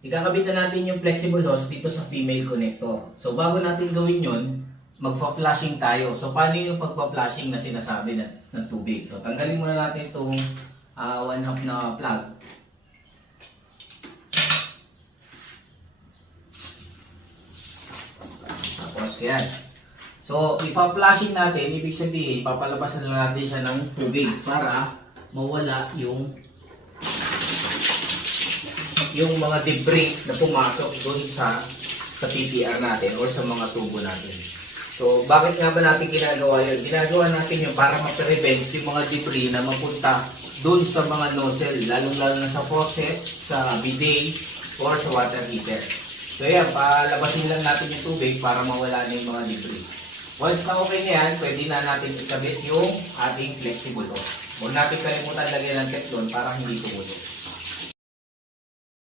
ikakabit na natin yung flexible hose dito sa female connector. So bago natin gawin yon, magfa-flushing tayo. So paano yung pagpa-flushing na sinasabi ng tubig? So tanggalin muna natin itong 1/2 na plug. Tapos yan. So ipa-flushing natin, ibig sabihin papalabasan na natin siya ng tubig para mawala yung mga debris na pumasok doon sa PPR natin or sa mga tubo natin. So, bakit nga ba natin ginagawa yun? Ginagawa natin yun para ma-prevent yung mga debris na mapunta doon sa mga nozzle, lalong-lalo na sa faucet, sa bidet, or sa water heater. So, yan, palabasin lang natin yung tubig para mawala na yung mga debris. Once na okay na yan, pwede na natin ikabit yung ating flexible hose. Huwag natin kalimutan lagyan ng teflon para hindi tumulo.